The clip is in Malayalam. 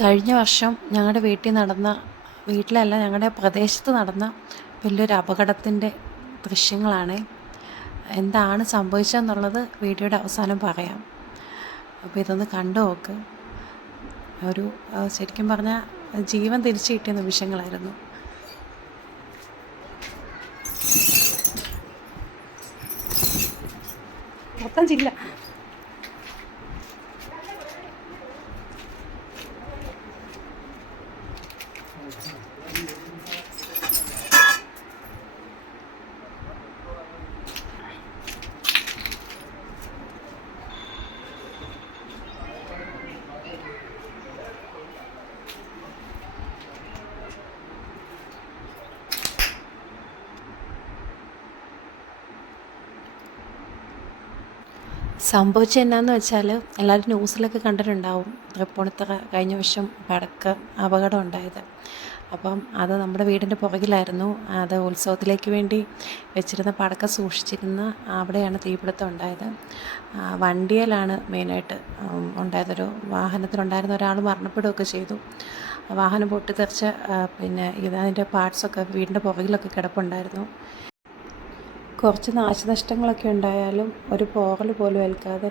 കഴിഞ്ഞ വർഷം ഞങ്ങളുടെ വീട്ടിലല്ല, ഞങ്ങളുടെ പ്രദേശത്ത് നടന്ന വലിയൊരു അപകടത്തിൻ്റെ ദൃശ്യങ്ങളാണ്. എന്താണ് സംഭവിച്ചതെന്നുള്ളത് വീഡിയോയുടെ അവസാനം പറയാം. അപ്പോൾ ഇതൊന്ന് കണ്ടു നോക്ക്. ശരിക്കും പറഞ്ഞാൽ ജീവൻ തിരിച്ചു കിട്ടിയ നിമിഷങ്ങളായിരുന്നു. മൊത്തം ജില്ല സംഭവിച്ചത് എന്നാന്ന് വെച്ചാൽ, എല്ലാവരും ന്യൂസിലൊക്കെ കണ്ടിട്ടുണ്ടാവും, തൃപ്പൂണിത്തുറ കഴിഞ്ഞ വർഷം അപകടം ഉണ്ടായത്. അപ്പം അത് നമ്മുടെ വീടിൻ്റെ പുറകിലായിരുന്നു. അത് ഉത്സവത്തിലേക്ക് വേണ്ടി വെച്ചിരുന്ന പടക്കം സൂക്ഷിച്ചിരുന്ന അവിടെയാണ് തീപിടുത്തം ഉണ്ടായത്. വണ്ടിയിലാണ് മെയിനായിട്ട് ഉണ്ടായതൊരു വാഹനത്തിലുണ്ടായിരുന്ന ഒരാൾ മരണപ്പെടുകയൊക്കെ ചെയ്തു. വാഹനം പൊട്ടിത്തെറിച്ച് അതിൻ്റെ പാർട്സൊക്കെ വീടിൻ്റെ പുറകിലൊക്കെ കിടപ്പുണ്ടായിരുന്നു. കുറച്ച് നാശനഷ്ടങ്ങളൊക്കെ ഉണ്ടായാലും ഒരു പോറൽ പോലും ഏൽക്കാതെ